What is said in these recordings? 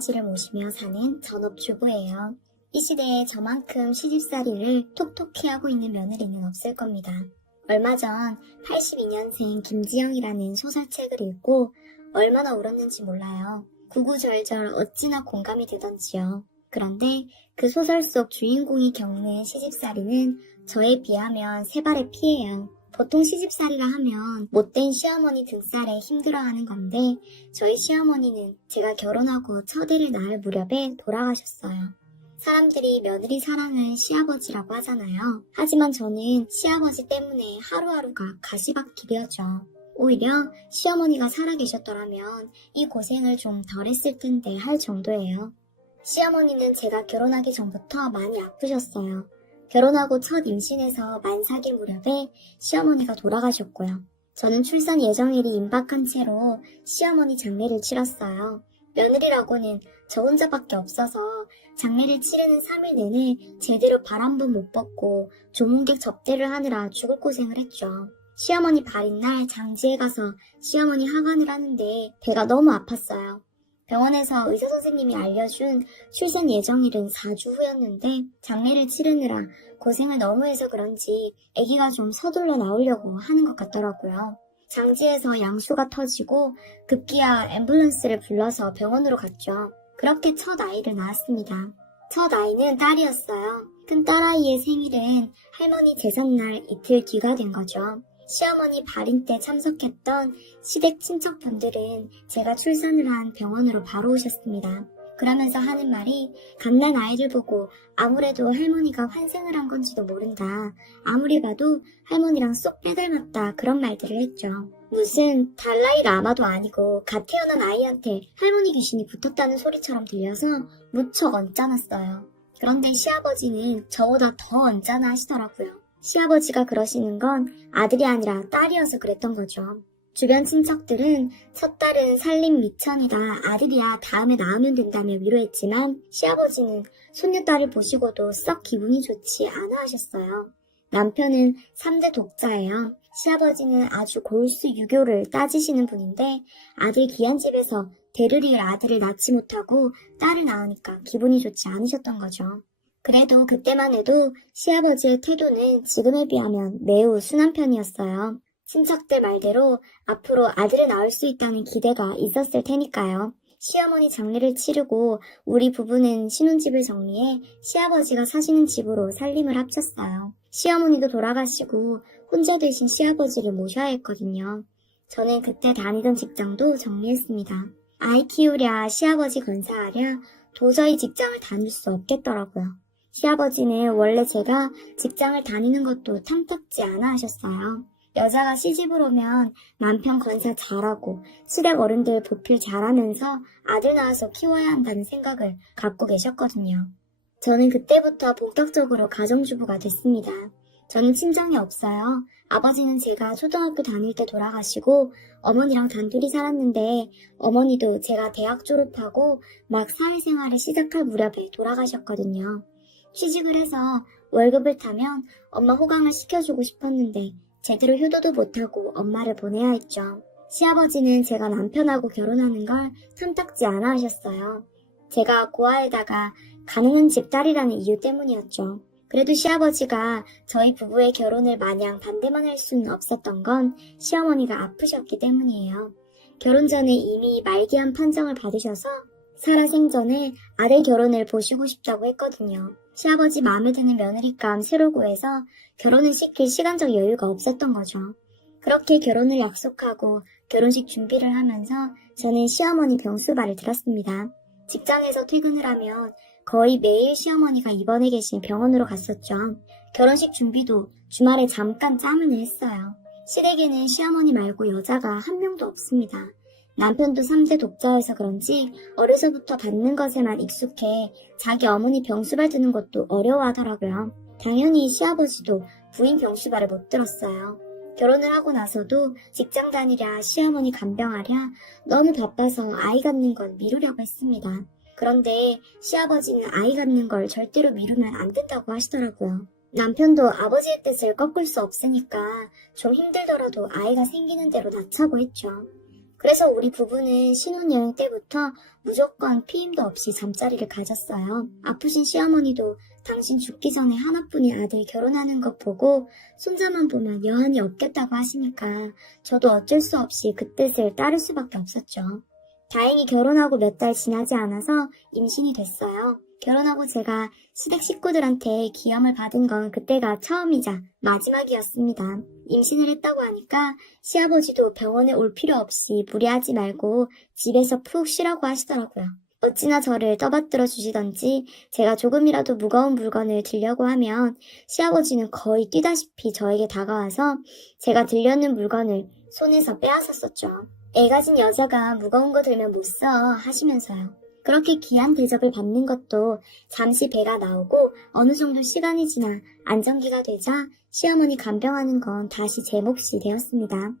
시를 모시며 사는 전업주부예요. 이 시대에 저만큼 시집살이를 톡톡히 하고 있는 며느리는 없을 겁니다. 얼마 전 82년생 김지영이라는 소설책을 읽고 얼마나 울었는지 몰라요. 구구절절 어찌나 공감이 되던지요. 그런데 그 소설 속 주인공이 겪는 시집살이는 저에 비하면 세 발의 피예요. 보통 시집살이라 하면 못된 시어머니 등살에 힘들어하는 건데 저희 시어머니는 제가 결혼하고 첫 애를 낳을 무렵에 돌아가셨어요. 사람들이 며느리 사랑은 시아버지라고 하잖아요. 하지만 저는 시아버지 때문에 하루하루가 가시밭길이었죠. 오히려 시어머니가 살아계셨더라면 이 고생을 좀 덜 했을 텐데 할 정도예요. 시어머니는 제가 결혼하기 전부터 많이 아프셨어요. 결혼하고 첫 임신에서 만삭일 무렵에 시어머니가 돌아가셨고요. 저는 출산 예정일이 임박한 채로 시어머니 장례를 치렀어요. 며느리라고는 저 혼자밖에 없어서 장례를 치르는 3일 내내 제대로 발 한 번 못 벗고 조문객 접대를 하느라 죽을 고생을 했죠. 시어머니 발인 날 장지에 가서 시어머니 하관을 하는데 배가 너무 아팠어요. 병원에서 의사 선생님이 알려준 출산 예정일은 4주 후였는데 장례를 치르느라 고생을 너무 해서 그런지 아기가 좀 서둘러 나오려고 하는 것 같더라고요. 장지에서 양수가 터지고 급기야 앰뷸런스를 불러서 병원으로 갔죠. 그렇게 첫 아이를 낳았습니다. 첫 아이는 딸이었어요. 큰 딸아이의 생일은 할머니 제삿날 이틀 뒤가 된 거죠. 시어머니 발인 때 참석했던 시댁 친척분들은 제가 출산을 한 병원으로 바로 오셨습니다. 그러면서 하는 말이 갓난 아이를 보고 아무래도 할머니가 환생을 한 건지도 모른다. 아무리 봐도 할머니랑 쏙 빼닮았다. 그런 말들을 했죠. 무슨 달라이 라마도 아니고 갓 태어난 아이한테 할머니 귀신이 붙었다는 소리처럼 들려서 무척 언짢았어요. 그런데 시아버지는 저보다 더 언짢아 하시더라고요. 시아버지가 그러시는 건 아들이 아니라 딸이어서 그랬던 거죠. 주변 친척들은 첫 딸은 살림 미천이다, 아들이야 다음에 낳으면 된다며 위로했지만 시아버지는 손녀딸을 보시고도 썩 기분이 좋지 않아 하셨어요. 남편은 3대 독자예요. 시아버지는 아주 골수 유교를 따지시는 분인데 아들 귀한 집에서 대를 이을 아들을 낳지 못하고 딸을 낳으니까 기분이 좋지 않으셨던 거죠. 그래도 그때만 해도 시아버지의 태도는 지금에 비하면 매우 순한 편이었어요. 친척들 말대로 앞으로 아들을 낳을 수 있다는 기대가 있었을 테니까요. 시어머니 장례를 치르고 우리 부부는 신혼집을 정리해 시아버지가 사시는 집으로 살림을 합쳤어요. 시어머니도 돌아가시고 혼자 되신 시아버지를 모셔야 했거든요. 저는 그때 다니던 직장도 정리했습니다. 아이 키우랴 시아버지 건사하랴 도저히 직장을 다닐 수 없겠더라고요. 시아버지는 원래 제가 직장을 다니는 것도 탐탁지 않아 하셨어요. 여자가 시집을 오면 남편 건사 잘하고 시댁 어른들 보필 잘하면서 아들 낳아서 키워야 한다는 생각을 갖고 계셨거든요. 저는 그때부터 본격적으로 가정주부가 됐습니다. 저는 친정이 없어요. 아버지는 제가 초등학교 다닐 때 돌아가시고 어머니랑 단둘이 살았는데 어머니도 제가 대학 졸업하고 막 사회생활을 시작할 무렵에 돌아가셨거든요. 취직을 해서 월급을 타면 엄마 호강을 시켜주고 싶었는데 제대로 효도도 못하고 엄마를 보내야 했죠. 시아버지는 제가 남편하고 결혼하는 걸 탐탁지 않아 하셨어요. 제가 고아에다가 가능한 집딸이라는 이유 때문이었죠. 그래도 시아버지가 저희 부부의 결혼을 마냥 반대만 할 수는 없었던 건 시어머니가 아프셨기 때문이에요. 결혼 전에 이미 말기암 판정을 받으셔서 살아생전에 아들 결혼을 보시고 싶다고 했거든요. 시아버지 마음에 드는 며느리감 새로 구해서 결혼을 시킬 시간적 여유가 없었던 거죠. 그렇게 결혼을 약속하고 결혼식 준비를 하면서 저는 시어머니 병수발을 들었습니다. 직장에서 퇴근을 하면 거의 매일 시어머니가 입원해 계신 병원으로 갔었죠. 결혼식 준비도 주말에 잠깐 짬을 냈어요. 시댁에는 시어머니 말고 여자가 한 명도 없습니다. 남편도 3대 독자여서 그런지 어려서부터 받는 것에만 익숙해 자기 어머니 병수발 드는 것도 어려워하더라고요. 당연히 시아버지도 부인 병수발을 못 들었어요. 결혼을 하고 나서도 직장 다니랴 시어머니 간병하랴 너무 바빠서 아이 갖는 건 미루려고 했습니다. 그런데 시아버지는 아이 갖는 걸 절대로 미루면 안 된다고 하시더라고요. 남편도 아버지의 뜻을 꺾을 수 없으니까 좀 힘들더라도 아이가 생기는 대로 낳자고 했죠. 그래서 우리 부부는 신혼여행 때부터 무조건 피임도 없이 잠자리를 가졌어요. 아프신 시어머니도 당신 죽기 전에 하나뿐인 아들 결혼하는 것 보고 손자만 보면 여한이 없겠다고 하시니까 저도 어쩔 수 없이 그 뜻을 따를 수밖에 없었죠. 다행히 결혼하고 몇 달 지나지 않아서 임신이 됐어요. 결혼하고 제가 시댁 식구들한테 기염을 받은 건 그때가 처음이자 마지막이었습니다. 임신을 했다고 하니까 시아버지도 병원에 올 필요 없이 무리하지 말고 집에서 푹 쉬라고 하시더라고요. 어찌나 저를 떠받들어 주시던지 제가 조금이라도 무거운 물건을 들려고 하면 시아버지는 거의 뛰다시피 저에게 다가와서 제가 들려는 물건을 손에서 빼앗았었죠. 애 가진 여자가 무거운 거 들면 못 써 하시면서요. 그렇게 귀한 대접을 받는 것도 잠시 배가 나오고 어느 정도 시간이 지나 안정기가 되자 시어머니 간병하는 건 다시 제 몫이 되었습니다.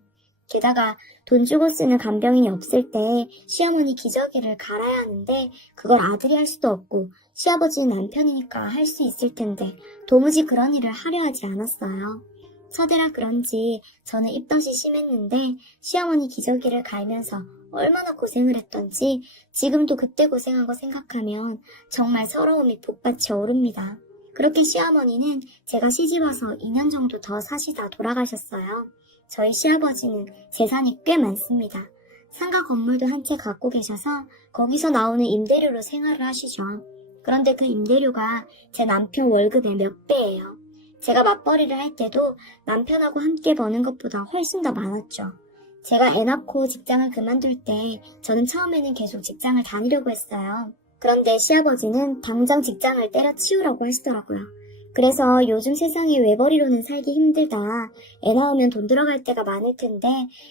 게다가 돈 주고 쓰는 간병인이 없을 때 시어머니 기저귀를 갈아야 하는데 그걸 아들이 할 수도 없고 시아버지는 남편이니까 할 수 있을 텐데 도무지 그런 일을 하려 하지 않았어요. 서대라 그런지 저는 입덧이 심했는데 시어머니 기저귀를 갈면서 얼마나 고생을 했던지 지금도 그때 고생한 거 생각하면 정말 서러움이 복받쳐 오릅니다. 그렇게 시어머니는 제가 시집와서 2년 정도 더 사시다 돌아가셨어요. 저희 시아버지는 재산이 꽤 많습니다. 상가 건물도 한 채 갖고 계셔서 거기서 나오는 임대료로 생활을 하시죠. 그런데 그 임대료가 제 남편 월급의 몇 배예요. 제가 맞벌이를 할 때도 남편하고 함께 버는 것보다 훨씬 더 많았죠. 제가 애 낳고 직장을 그만둘 때 저는 처음에는 계속 직장을 다니려고 했어요. 그런데 시아버지는 당장 직장을 때려치우라고 하시더라고요. 그래서 요즘 세상에 외벌이로는 살기 힘들다. 애 낳으면 돈 들어갈 때가 많을 텐데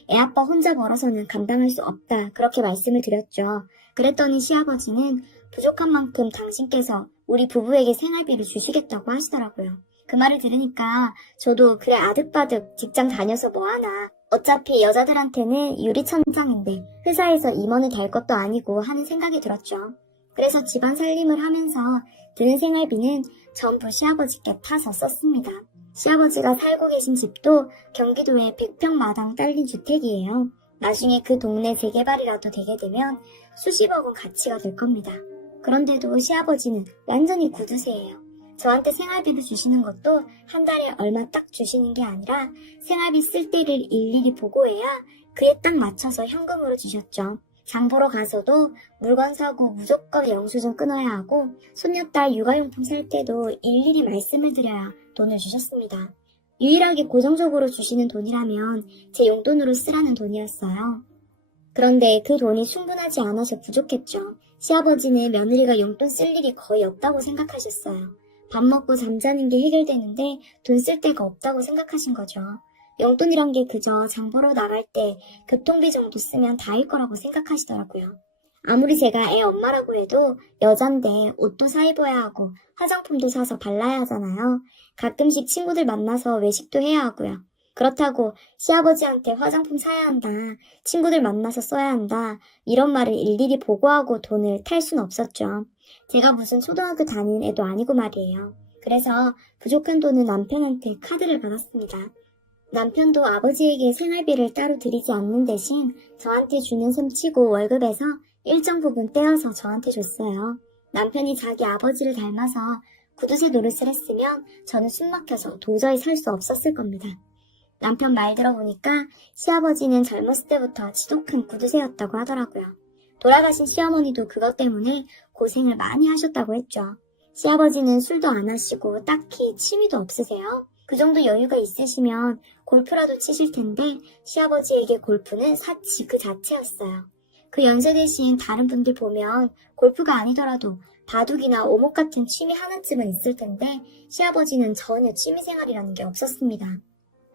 애 아빠 혼자 벌어서는 감당할 수 없다. 그렇게 말씀을 드렸죠. 그랬더니 시아버지는 부족한 만큼 당신께서 우리 부부에게 생활비를 주시겠다고 하시더라고요. 그 말을 들으니까 저도 그래 아득바득 직장 다녀서 뭐하나. 어차피 여자들한테는 유리천장인데 회사에서 임원이 될 것도 아니고 하는 생각이 들었죠. 그래서 집안 살림을 하면서 드는 생활비는 전부 시아버지께 타서 썼습니다. 시아버지가 살고 계신 집도 경기도의 100평 마당 딸린 주택이에요. 나중에 그 동네 재개발이라도 되게 되면 수십억 원 가치가 될 겁니다. 그런데도 시아버지는 완전히 구두쇠예요. 저한테 생활비를 주시는 것도 한 달에 얼마 딱 주시는 게 아니라 생활비 쓸 때를 일일이 보고해야 그에 딱 맞춰서 현금으로 주셨죠. 장 보러 가서도 물건 사고 무조건 영수증 끊어야 하고 손녀딸 육아용품 살 때도 일일이 말씀을 드려야 돈을 주셨습니다. 유일하게 고정적으로 주시는 돈이라면 제 용돈으로 쓰라는 돈이었어요. 그런데 그 돈이 충분하지 않아서 부족했죠. 시아버지는 며느리가 용돈 쓸 일이 거의 없다고 생각하셨어요. 밥 먹고 잠자는 게 해결되는데 돈 쓸 데가 없다고 생각하신 거죠. 용돈이란 게 그저 장 보러 나갈 때 교통비 정도 쓰면 다일 거라고 생각하시더라고요. 아무리 제가 애 엄마라고 해도 여잔데 옷도 사 입어야 하고 화장품도 사서 발라야 하잖아요. 가끔씩 친구들 만나서 외식도 해야 하고요. 그렇다고 시아버지한테 화장품 사야 한다, 친구들 만나서 써야 한다 이런 말을 일일이 보고하고 돈을 탈 순 없었죠. 제가 무슨 초등학교 다니는 애도 아니고 말이에요. 그래서 부족한 돈은 남편한테 카드를 받았습니다. 남편도 아버지에게 생활비를 따로 드리지 않는 대신 저한테 주는 셈치고 월급에서 일정 부분 떼어서 저한테 줬어요. 남편이 자기 아버지를 닮아서 구두쇠 노릇을 했으면 저는 숨 막혀서 도저히 살 수 없었을 겁니다. 남편 말 들어보니까 시아버지는 젊었을 때부터 지독한 구두쇠였다고 하더라고요. 돌아가신 시어머니도 그것 때문에 고생을 많이 하셨다고 했죠. 시아버지는 술도 안 하시고 딱히 취미도 없으세요? 그 정도 여유가 있으시면 골프라도 치실 텐데 시아버지에게 골프는 사치 그 자체였어요. 그 연세 대신 다른 분들 보면 골프가 아니더라도 바둑이나 오목 같은 취미 하나쯤은 있을 텐데 시아버지는 전혀 취미생활이라는 게 없었습니다.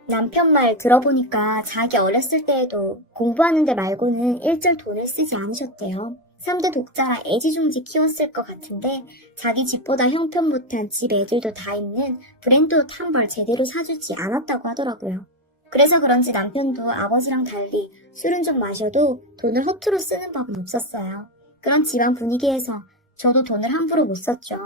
남편 말 들어보니까 자기 어렸을 때에도 공부하는 데 말고는 일절 돈을 쓰지 않으셨대요. 3대 독자라 애지중지 키웠을 것 같은데 자기 집보다 형편 못한 집 애들도 다 있는 브랜드 옷 한 벌 제대로 사주지 않았다고 하더라고요. 그래서 그런지 남편도 아버지랑 달리 술은 좀 마셔도 돈을 허투루 쓰는 법은 없었어요. 그런 집안 분위기에서 저도 돈을 함부로 못 썼죠.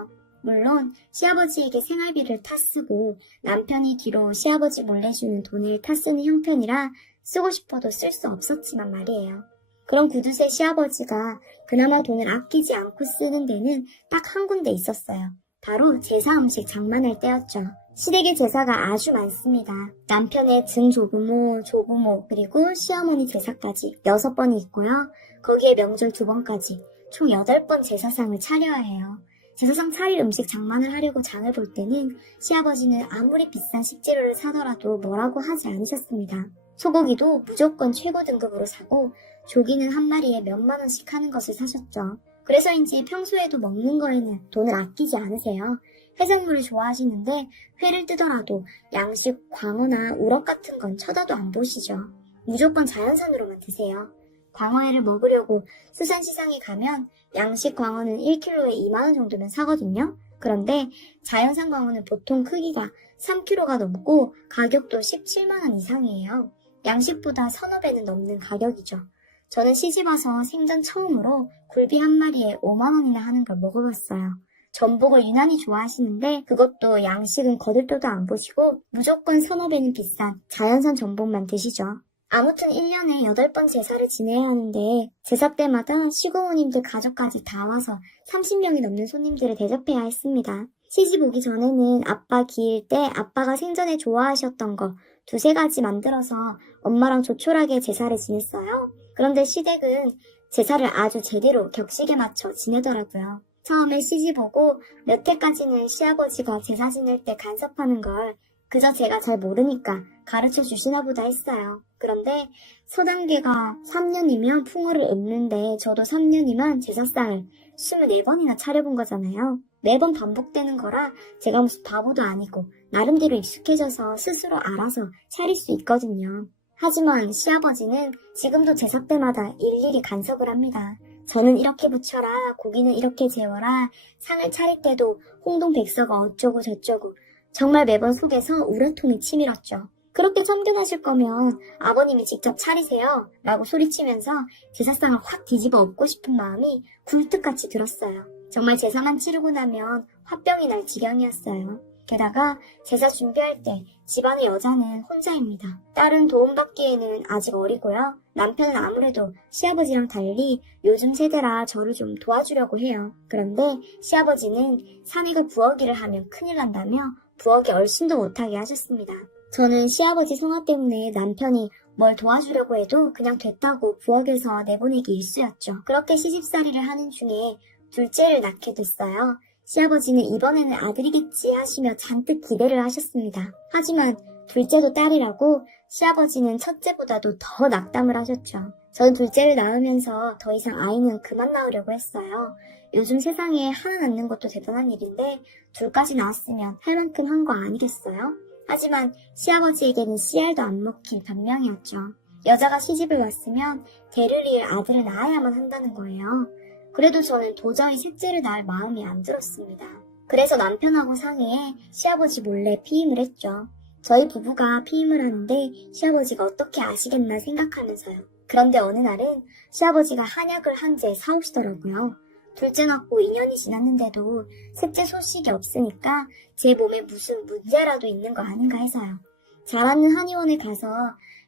물론 시아버지에게 생활비를 타쓰고 남편이 뒤로 시아버지 몰래 주는 돈을 타쓰는 형편이라 쓰고 싶어도 쓸 수 없었지만 말이에요. 그런 구두쇠 시아버지가 그나마 돈을 아끼지 않고 쓰는 데는 딱 한 군데 있었어요. 바로 제사 음식 장만할 때였죠. 시댁의 제사가 아주 많습니다. 남편의 증조부모, 조부모, 그리고 시어머니 제사까지 6번이 있고요. 거기에 명절 2번까지 총 8번 제사상을 차려야 해요. 제사상 차릴 음식 장만을 하려고 장을 볼 때는 시아버지는 아무리 비싼 식재료를 사더라도 뭐라고 하지 않으셨습니다. 소고기도 무조건 최고 등급으로 사고 조기는 한 마리에 몇만 원씩 하는 것을 사셨죠. 그래서인지 평소에도 먹는 거에는 돈을 아끼지 않으세요. 해산물을 좋아하시는데 회를 뜨더라도 양식, 광어나 우럭 같은 건 쳐다도 안 보시죠. 무조건 자연산으로만 드세요. 광어회를 먹으려고 수산시장에 가면 양식 광어는 1kg에 2만원 정도면 사거든요. 그런데 자연산 광어는 보통 크기가 3kg가 넘고 가격도 17만원 이상이에요. 양식보다 서너 배는 넘는 가격이죠. 저는 시집와서 생전 처음으로 굴비 한 마리에 5만원이나 하는 걸 먹어봤어요. 전복을 유난히 좋아하시는데 그것도 양식은 거들떠도 안 보시고 무조건 서너 배는 비싼 자연산 전복만 드시죠. 아무튼 1년에 8번 제사를 지내야 하는데 제사 때마다 시고모님들 가족까지 다 와서 30명이 넘는 손님들을 대접해야 했습니다. 시집 오기 전에는 아빠 기일 때 아빠가 생전에 좋아하셨던 거 2-3가지 만들어서 엄마랑 조촐하게 제사를 지냈어요. 그런데 시댁은 제사를 아주 제대로 격식에 맞춰 지내더라고요. 처음에 시집 오고 몇 해까지는 시아버지가 제사 지낼 때 간섭하는 걸 그저 제가 잘 모르니까 가르쳐 주시나 보다 했어요. 그런데 서단계가 3년이면 풍어를 읊는데 저도 3년이면 제사상을 24번이나 차려본 거잖아요. 매번 반복되는 거라 제가 무슨 바보도 아니고 나름대로 익숙해져서 스스로 알아서 차릴 수 있거든요. 하지만 시아버지는 지금도 제사 때마다 일일이 간섭을 합니다. 저는 이렇게 부쳐라, 고기는 이렇게 재워라, 상을 차릴 때도 홍동백서가 어쩌고 저쩌고 정말 매번 속에서 우라통이 치밀었죠. 그렇게 참견하실 거면 아버님이 직접 차리세요 라고 소리치면서 제사상을 확 뒤집어 엎고 싶은 마음이 굴뚝같이 들었어요. 정말 제사만 치르고 나면 화병이 날 지경이었어요. 게다가 제사 준비할 때 집안의 여자는 혼자입니다. 딸은 도움받기에는 아직 어리고요. 남편은 아무래도 시아버지랑 달리 요즘 세대라 저를 좀 도와주려고 해요. 그런데 시아버지는 사위가 부엌일을 하면 큰일 난다며 부엌에 얼씬도 못하게 하셨습니다. 저는 시아버지 성화 때문에 남편이 뭘 도와주려고 해도 그냥 됐다고 부엌에서 내보내기 일쑤였죠. 그렇게 시집살이를 하는 중에 둘째를 낳게 됐어요. 시아버지는 이번에는 아들이겠지 하시며 잔뜩 기대를 하셨습니다. 하지만 둘째도 딸이라고 시아버지는 첫째보다도 더 낙담을 하셨죠. 저는 둘째를 낳으면서 더 이상 아이는 그만 낳으려고 했어요. 요즘 세상에 하나 낳는 것도 대단한 일인데 둘까지 낳았으면 할 만큼 한 거 아니겠어요? 하지만 시아버지에게는 씨알도 안 먹힐 변명이었죠. 여자가 시집을 왔으면 대를 이을 아들을 낳아야만 한다는 거예요. 그래도 저는 도저히 셋째를 낳을 마음이 안 들었습니다. 그래서 남편하고 상의해 시아버지 몰래 피임을 했죠. 저희 부부가 피임을 하는데 시아버지가 어떻게 아시겠나 생각하면서요. 그런데 어느 날은 시아버지가 한약을 한 재 사오시더라고요. 둘째 낳고 2년이 지났는데도 셋째 소식이 없으니까 제 몸에 무슨 문제라도 있는 거 아닌가 해서요. 잘 않는 한의원에 가서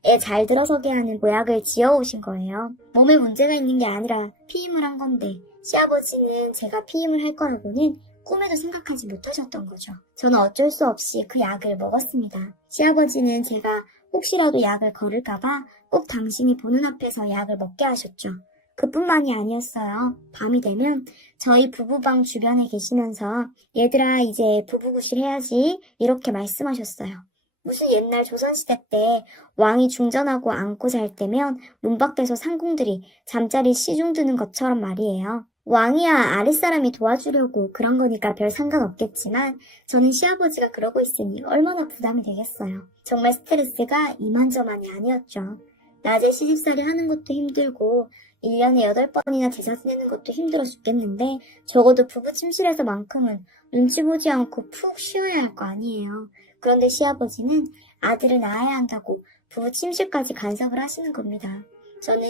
애 잘 들어서게 하는 모약을 지어오신 거예요. 몸에 문제가 있는 게 아니라 피임을 한 건데 시아버지는 제가 피임을 할 거라고는 꿈에도 생각하지 못하셨던 거죠. 저는 어쩔 수 없이 그 약을 먹었습니다. 시아버지는 제가 혹시라도 약을 거를까봐 꼭 당신이 보는 앞에서 약을 먹게 하셨죠. 그뿐만이 아니었어요. 밤이 되면 저희 부부방 주변에 계시면서 얘들아 이제 부부구실 해야지 이렇게 말씀하셨어요. 무슨 옛날 조선시대 때 왕이 중전하고 안고 잘 때면 문 밖에서 상궁들이 잠자리 시중 드는 것처럼 말이에요. 왕이야 아랫사람이 도와주려고 그런 거니까 별 상관없겠지만 저는 시아버지가 그러고 있으니 얼마나 부담이 되겠어요. 정말 스트레스가 이만저만이 아니었죠. 낮에 시집살이 하는 것도 힘들고 1년에 8번이나 제사 지내는 것도 힘들어 죽겠는데 적어도 부부 침실에서만큼은 눈치 보지 않고 푹 쉬어야 할 거 아니에요. 그런데 시아버지는 아들을 낳아야 한다고 부부 침실까지 간섭을 하시는 겁니다. 저는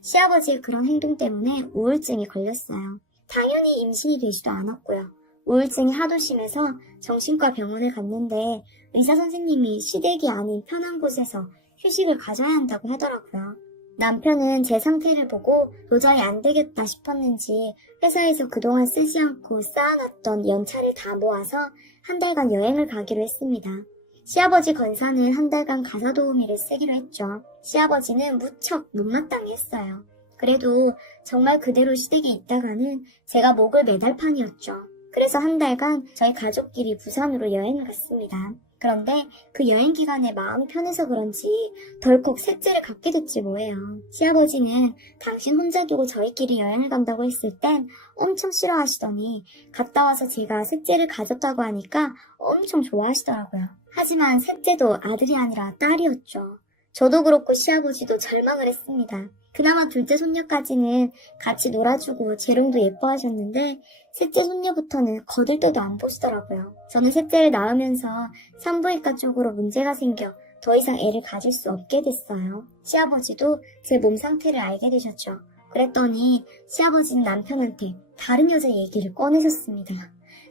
시아버지의 그런 행동 때문에 우울증이 걸렸어요. 당연히 임신이 되지도 않았고요. 우울증이 하도 심해서 정신과 병원에 갔는데 의사 선생님이 시댁이 아닌 편한 곳에서 휴식을 가져야 한다고 하더라고요. 남편은 제 상태를 보고 도저히 안 되겠다 싶었는지 회사에서 그동안 쓰지 않고 쌓아놨던 연차를 다 모아서 한 달간 여행을 가기로 했습니다. 시아버지 건사는 한 달간 가사 도우미를 쓰기로 했죠. 시아버지는 무척 못마땅해 했어요. 그래도 정말 그대로 시댁에 있다가는 제가 목을 매달 판이었죠. 그래서 한 달간 저희 가족끼리 부산으로 여행을 갔습니다. 그런데 그 여행 기간에 마음 편해서 그런지 덜컥 셋째를 갖게 됐지 뭐예요. 시아버지는 당신 혼자 두고 저희끼리 여행을 간다고 했을 땐 엄청 싫어하시더니 갔다 와서 제가 셋째를 가졌다고 하니까 엄청 좋아하시더라고요. 하지만 셋째도 아들이 아니라 딸이었죠. 저도 그렇고 시아버지도 절망을 했습니다. 그나마 둘째 손녀까지는 같이 놀아주고 재롱도 예뻐하셨는데 셋째 손녀부터는 거들떠도 안 보시더라고요. 저는 셋째를 낳으면서 산부인과 쪽으로 문제가 생겨 더 이상 애를 가질 수 없게 됐어요. 시아버지도 제 몸 상태를 알게 되셨죠. 그랬더니 시아버지는 남편한테 다른 여자 얘기를 꺼내셨습니다.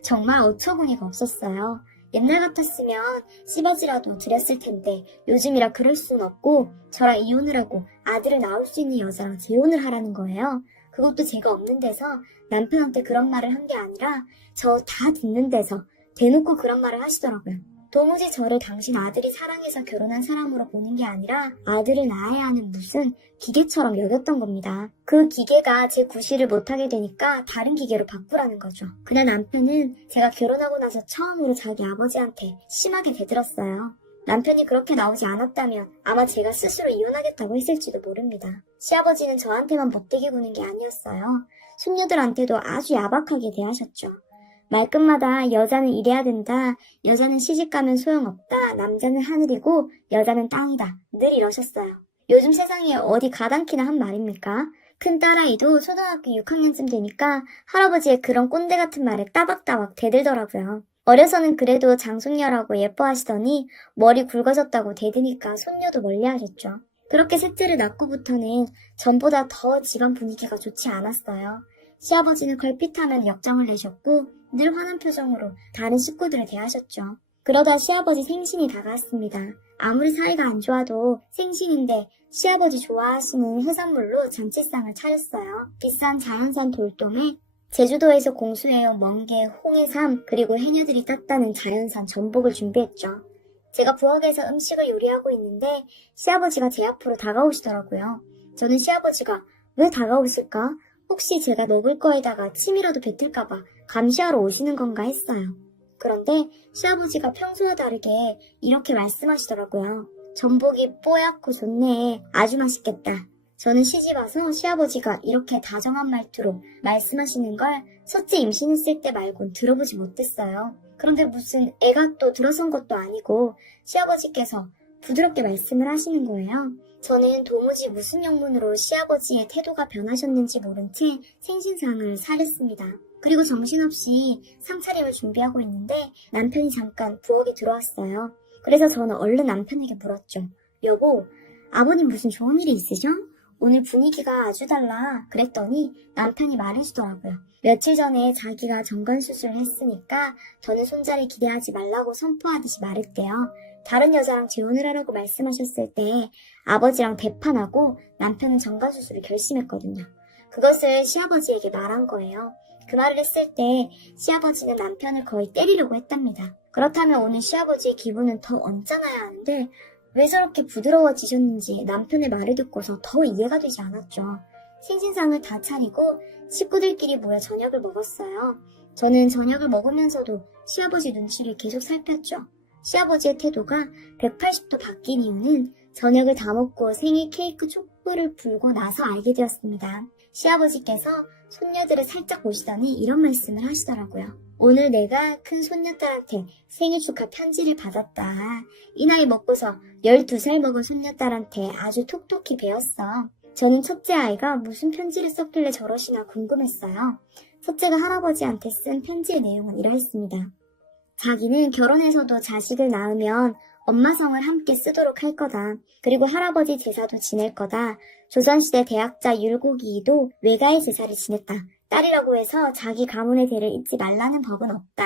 정말 어처구니가 없었어요. 옛날 같았으면 씨바지라도 드렸을 텐데 요즘이라 그럴 순 없고 저랑 이혼을 하고 아들을 낳을 수 있는 여자랑 재혼을 하라는 거예요. 그것도 제가 없는 데서 남편한테 그런 말을 한 게 아니라 저 다 듣는 데서 대놓고 그런 말을 하시더라고요. 도무지 저를 당신 아들이 사랑해서 결혼한 사람으로 보는 게 아니라 아들을 낳아야 하는 무슨 기계처럼 여겼던 겁니다. 그 기계가 제 구실을 못하게 되니까 다른 기계로 바꾸라는 거죠. 그날 남편은 제가 결혼하고 나서 처음으로 자기 아버지한테 심하게 대들었어요. 남편이 그렇게 나오지 않았다면 아마 제가 스스로 이혼하겠다고 했을지도 모릅니다. 시아버지는 저한테만 못되게 구는 게 아니었어요. 손녀들한테도 아주 야박하게 대하셨죠. 말끝마다 여자는 이래야 된다, 여자는 시집가면 소용없다, 남자는 하늘이고 여자는 땅이다 늘 이러셨어요. 요즘 세상에 어디 가당키나 한 말입니까? 큰 딸아이도 초등학교 6학년쯤 되니까 할아버지의 그런 꼰대 같은 말에 따박따박 대들더라고요. 어려서는 그래도 장손녀라고 예뻐하시더니 머리 굵어졌다고 대드니까 손녀도 멀리하셨죠. 그렇게 셋째를 낳고부터는 전보다 더 집안 분위기가 좋지 않았어요. 시아버지는 걸핏하면 역정을 내셨고 늘 화난 표정으로 다른 식구들을 대하셨죠. 그러다 시아버지 생신이 다가왔습니다. 아무리 사이가 안 좋아도 생신인데 시아버지 좋아하시는 해산물로 잔치상을 차렸어요. 비싼 자연산 돌돔에 제주도에서 공수해온 멍게, 홍해삼, 그리고 해녀들이 땄다는 자연산 전복을 준비했죠. 제가 부엌에서 음식을 요리하고 있는데 시아버지가 제 앞으로 다가오시더라고요. 저는 시아버지가 왜 다가오실까? 혹시 제가 먹을 거에다가 침이라도 뱉을까봐 감시하러 오시는 건가 했어요. 그런데 시아버지가 평소와 다르게 이렇게 말씀하시더라고요. 전복이 뽀얗고 좋네. 아주 맛있겠다. 저는 시집와서 시아버지가 이렇게 다정한 말투로 말씀하시는 걸 첫째 임신했을 때 말곤 들어보지 못했어요. 그런데 무슨 애가 또 들어선 것도 아니고 시아버지께서 부드럽게 말씀을 하시는 거예요. 저는 도무지 무슨 영문으로 시아버지의 태도가 변하셨는지 모른 채 생신상을 사렸습니다. 그리고 정신없이 상차림을 준비하고 있는데 남편이 잠깐 부엌에 들어왔어요. 그래서 저는 얼른 남편에게 물었죠. 여보, 아버님 무슨 좋은 일이 있으셔? 오늘 분위기가 아주 달라. 그랬더니 남편이 말해주더라고요. 며칠 전에 자기가 정관수술을 했으니까 저는 손자를 기대하지 말라고 선포하듯이 말했대요. 다른 여자랑 재혼을 하라고 말씀하셨을 때 아버지랑 대판하고 남편은 정관수술을 결심했거든요. 그것을 시아버지에게 말한 거예요. 그 말을 했을 때 시아버지는 남편을 거의 때리려고 했답니다. 그렇다면 오늘 시아버지의 기분은 더 언짢아야 하는데 왜 저렇게 부드러워지셨는지 남편의 말을 듣고서 더 이해가 되지 않았죠. 생신상을 다 차리고 식구들끼리 모여 저녁을 먹었어요. 저는 저녁을 먹으면서도 시아버지 눈치를 계속 살폈죠. 시아버지의 태도가 180도 바뀐 이유는 저녁을 다 먹고 생일 케이크 촛불을 불고 나서 알게 되었습니다. 시아버지께서 손녀들을 살짝 보시더니 이런 말씀을 하시더라고요. 오늘 내가 큰 손녀딸한테 생일 축하 편지를 받았다. 이 나이 먹고서 12살 먹은 손녀딸한테 아주 톡톡히 배웠어. 저는 첫째 아이가 무슨 편지를 썼길래 저러시나 궁금했어요. 첫째가 할아버지한테 쓴 편지의 내용은 이러했습니다. 자기는 결혼해서도 자식을 낳으면 엄마 성을 함께 쓰도록 할 거다. 그리고 할아버지 제사도 지낼 거다. 조선시대 대학자 율곡이도 외가의 제사를 지냈다. 딸이라고 해서 자기 가문의 대를 잊지 말라는 법은 없다.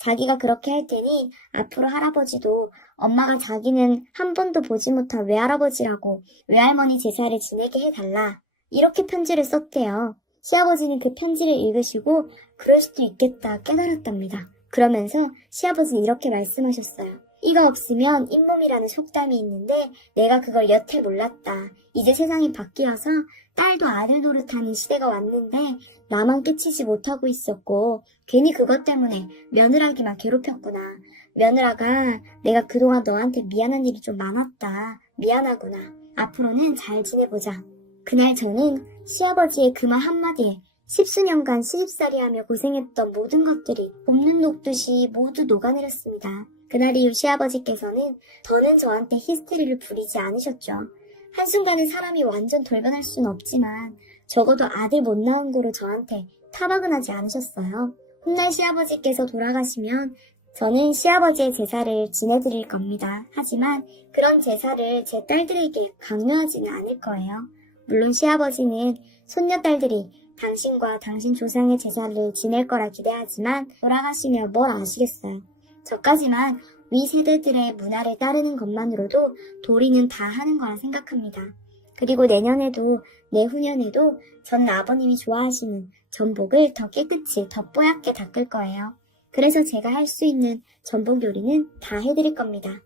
자기가 그렇게 할 테니 앞으로 할아버지도 엄마가 자기는 한 번도 보지 못한 외할아버지라고 외할머니 제사를 지내게 해달라. 이렇게 편지를 썼대요. 시아버지는 그 편지를 읽으시고 그럴 수도 있겠다 깨달았답니다. 그러면서 시아버지는 이렇게 말씀하셨어요. 이가 없으면 잇몸이라는 속담이 있는데 내가 그걸 여태 몰랐다. 이제 세상이 바뀌어서 딸도 아들 노릇하는 시대가 왔는데 나만 깨치지 못하고 있었고 괜히 그것 때문에 며느라기만 괴롭혔구나. 며느라가 내가 그동안 너한테 미안한 일이 좀 많았다. 미안하구나. 앞으로는 잘 지내보자. 그날 저는 시아버지의 그 말 한마디에 십수년간 시집살이하며 고생했던 모든 것들이 봄눈 녹듯이 모두 녹아내렸습니다. 그날 이후 시아버지께서는 더는 저한테 히스테리를 부리지 않으셨죠. 한순간에 사람이 완전 돌변할 수는 없지만 적어도 아들 못 낳은 거로 저한테 타박은 하지 않으셨어요. 훗날 시아버지께서 돌아가시면 저는 시아버지의 제사를 지내드릴 겁니다. 하지만 그런 제사를 제 딸들에게 강요하지는 않을 거예요. 물론 시아버지는 손녀딸들이 당신과 당신 조상의 제사를 지낼 거라 기대하지만 돌아가시면 뭘 아시겠어요. 저까지만 위 세대들의 문화를 따르는 것만으로도 도리는 다 하는 거라 생각합니다. 그리고 내년에도 내후년에도 전 아버님이 좋아하시는 전복을 더 깨끗이 더 뽀얗게 닦을 거예요. 그래서 제가 할 수 있는 전복 요리는 다 해드릴 겁니다.